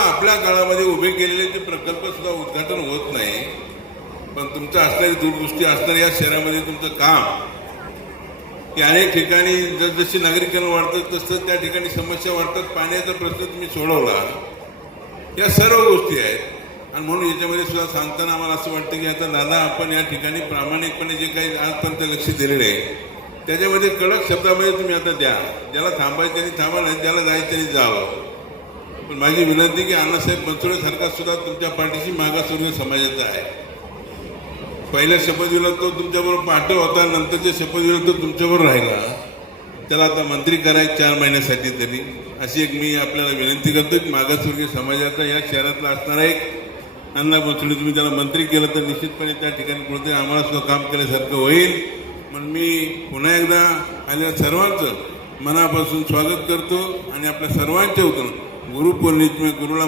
आपल्या काळामध्ये उभे केलेले ते प्रकल्प सुद्धा उद्घाटन होत नाही पण तुमचं असणारी दूरदृष्टी असणारी या शहरामध्ये तुमचं काम की अनेक ठिकाणी जसजशी नागरिकांना वाढतं तसं त्या ठिकाणी समस्या वाढतात. पाण्याचा प्रश्न तुम्ही सोडवला. या सर्व गोष्टी आहेत. आणि म्हणून याच्यामध्ये सुद्धा सांगताना आम्हाला असं वाटतं की आता दादा आपण या ठिकाणी प्रामाणिकपणे जे काही आजपर्यंत लक्ष दिलेलं आहे त्याच्यामध्ये कडक शब्दामध्ये तुम्ही आता द्या. ज्याला थांबायचं त्यांनी थांबा नाही ज्याला जायचं त्यांनी जावं. पण माझी विनंती की अण्णासाहेब बनसोडे सरकार सुद्धा तुमच्या पाठीशी मागासवर्गीय समाजाचा आहे. पहिल्या शपथविधीला तो तुमच्याबरोबर पाठव होता नंतरच्या शपथविधीला तो तुमच्याबरोबर राहिला. त्याला आता मंत्री करायचं चार महिन्यासाठी तरी. अशी एक मी आपल्याला विनंती करतो की मागासवर्गीय समाजाचा या शहरातला असणारा एक अण्णा बनसोडे तुम्ही त्याला मंत्री केलं तर निश्चितपणे त्या ठिकाणी कुठेतरी आम्हाला सुद्धा काम केल्यासारखं होईल. म्हणून मी पुन्हा एकदा आलेल्या सर्वांचं मनापासून स्वागत करतो आणि आपल्या सर्वांच्या उतरून गुरुपौर्णिमे गुरुला